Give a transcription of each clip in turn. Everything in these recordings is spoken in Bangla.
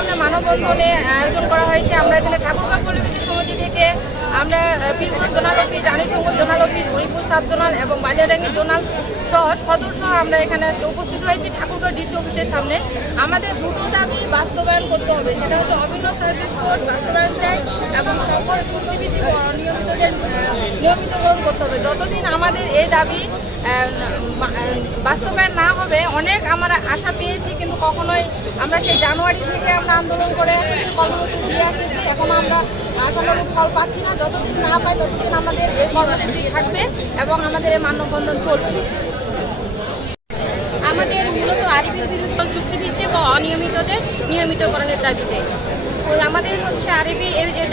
সামনে মানববন্ধনে আয়োজন করা হয়েছে। আমরা এখানে ঠাকুরগাঁ পল্লীবিদ্যুৎ সমিতি থেকে আমরা Birganj zonal office রানীশঙ্গ zonal office Haripur sub zonal এবং বালিয়াডাঙ্গি জোনাল সহ সদর সহ আমরা এখানে উপস্থিত হয়েছি ঠাকুরগাঁও ডিসি অফিসের সামনে। আমাদের দুটো দাবি বাস্তবায়ন করতে হবে। সেটা হচ্ছে অভিন্ন সার্ভিস কোড বাস্তবায়ন চাই এবং সকল চুক্তিভিত্তিক অনিয়মিতদের আহ, নিয়মিত গ্রহণ করতে হবে। যতদিন আমাদের এই দাবি বাস্তবায়ন না হবে, অনেক আমরা আশা পেয়েছি, কিন্তু কখনোই আমরা সেই জানুয়ারি থেকে আমরা আন্দোলন করে কর্মসূচি দিয়ে আসছি এখনও আমরা আশানুরূপ ফল পাচ্ছি না। যতদিন না পাই, ততদিন আমাদের এই কর্মসূচি থাকবে এবং আমাদের এই মানববন্ধন চলবে। আমাদের মূলত আরিবির বিরুদ্ধ চুক্তিভিত্তিক ও অনিয়মিতদের নিয়মিতকরণের দাবিতে। আমাদের হচ্ছে আরবি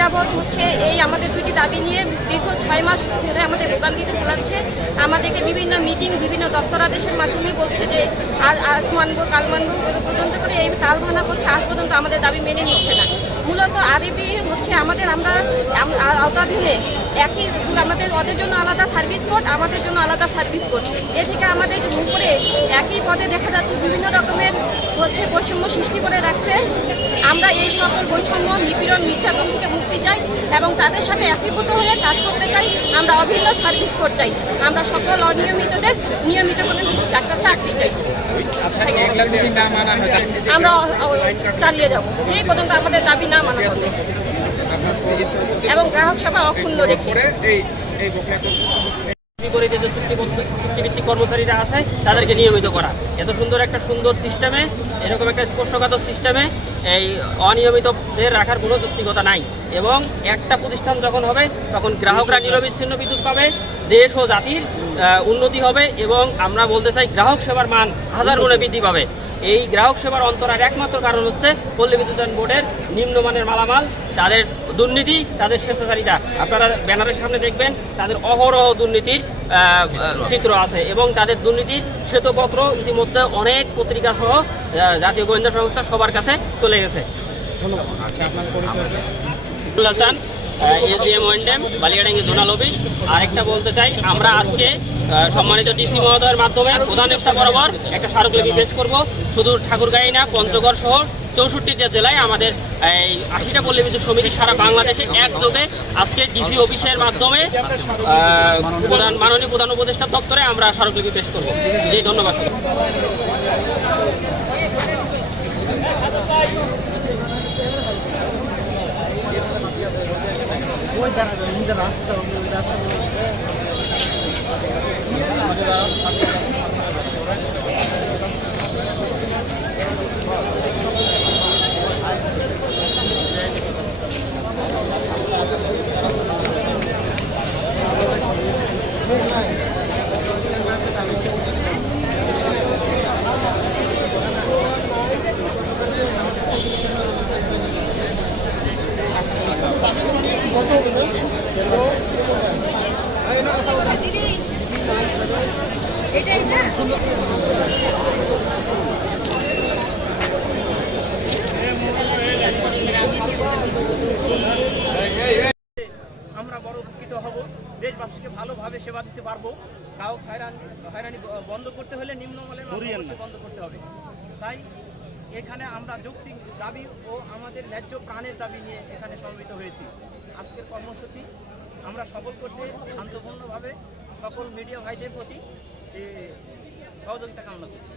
যাবৎ হচ্ছে এই আমাদের দুইটি দাবি নিয়ে দীর্ঘ ছয় মাস ধরে আমাদের দোকান দিতে ফেলাচ্ছে আমাদেরকে বিভিন্ন মিটিং বিভিন্ন দপ্তরাদেশের মাধ্যমে বলছে যে আর আজ মানব কাল মানব পর্যন্ত এই তাল ভাঙা করছে, আজ পর্যন্ত আমাদের দাবি মেনে নিচ্ছে না। মূলত আরবি হচ্ছে আমাদের আমরা আওতাধীনে একই আমাদের ওদের জন্য আলাদা সার্ভিস কোড আমাদের জন্য আলাদা সার্ভিস কোড এ থেকে আমাদের উপরে একই পদে দেখা যাচ্ছে বিভিন্ন রকমের হচ্ছে বৈষম্য সৃষ্টি করে রাখছে। আমরা এই সকল বৈষম্য, নিপীড়ন নির্যাতন থেকে মুক্তি চাই এবং তাদের সাথে একীভূত হয়ে কাজ করতে চাই। আমরা অভিন্ন সার্ভিস কোড চাই। আমরা সকল অনিয়মিতদের নিয়মিত করে একটা চাকরি চাই। আমরা চালিয়ে যাব। এই পর্যন্ত আমাদের দাবি না মানা হবে। এবং গ্রাহক সেবা অক্ষুণ্ণ রেখে। বিপরীতে যে চুক্তি চুক্তিভিত্তিক কর্মচারীরা আছে, তাদেরকে নিয়মিত করা। এত সুন্দর একটা সুন্দর সিস্টেমে, এরকম একটা স্পর্শকাতর সিস্টেমে এই অনিয়মিতদের রাখার কোনো যুক্তিকতা নাই। এবং একটা প্রতিষ্ঠান যখন হবে, তখন গ্রাহকরা নিরবিচ্ছিন্ন বিদ্যুৎ পাবে, দেশ ও জাতির উন্নতি হবে এবং আমরা বলতে চাই গ্রাহক সেবার মান হাজার গুণে বৃদ্ধি পাবে। এই গ্রাহক সেবার অন্তরার একমাত্র কারণ হচ্ছে পল্লী বিদ্যুতায়ন বোর্ডের নিম্নমানের মালামাল তাদের দুর্নীতি তাদের স্বেচ্ছাচারিতা। আপনারা ব্যানারের সামনে দেখবেন তাদের অহরহ দুর্নীতির চিত্র আছে এবং তাদের দুর্নীতির শ্বেতপত্র ইতিমধ্যে অনেক পত্রিকা সহ জাতীয় গোয়েন্দা সংস্থা সবার কাছে চলে গেছে। আচ্ছা এসডিএম ওয়েন্ডেম, বালিয়াডাঙ্গি জোনাল অফিস। আরেকটা বলতে চাই, আমরা আজকে সম্মানিত ডিসি মহোদয়ের মাধ্যমে প্রধান একটা বরাবর একটা স্মারকলিপি পেশ করব। শুধু ঠাকুরগাঁই না, পঞ্চগড় সহ চৌষট্টিটা জেলায় আমাদের এই আশিটা পল্লী বিদ্যুৎ সমিতি সারা বাংলাদেশে একযোগে আজকে ডিসি অফিসের মাধ্যমে প্রধান, মাননীয় প্রধান উপদেষ্টা দপ্তরে আমরা স্মারকলিপি পেশ করব। জি, ধন্যবাদ ওই দাঁড়াবে রাস্তা ওই রাস্তা। এটাই না আমরা বড় উপকৃত হব। দেশবাসীকে ভালোভাবে সেবা দিতে পারব। গ্রাহক হয়রানি হয়রানি বন্ধ করতে হলে নিম্নমানের মাল বন্ধ করতে হবে। তাই এখানে আমরা যৌক্তিক দাবি ও আমাদের ন্যায্য প্রাণের দাবি নিয়ে এখানে সমবেত হয়েছি। আজকের কর্মসূচি আমরা সফল করতে শান্তপূর্ণভাবে সকল মিডিয়া ভাইদের প্রতি সহযোগিতা কামনা করছি।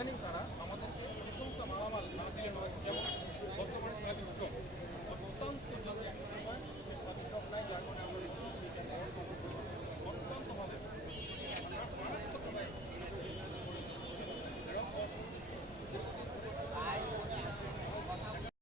ইদানিং তারা আমাদেরকে যে সমস্ত মালামাল না দিয়ে নয় যেমন বর্তমানে অত্যন্ত জরুরি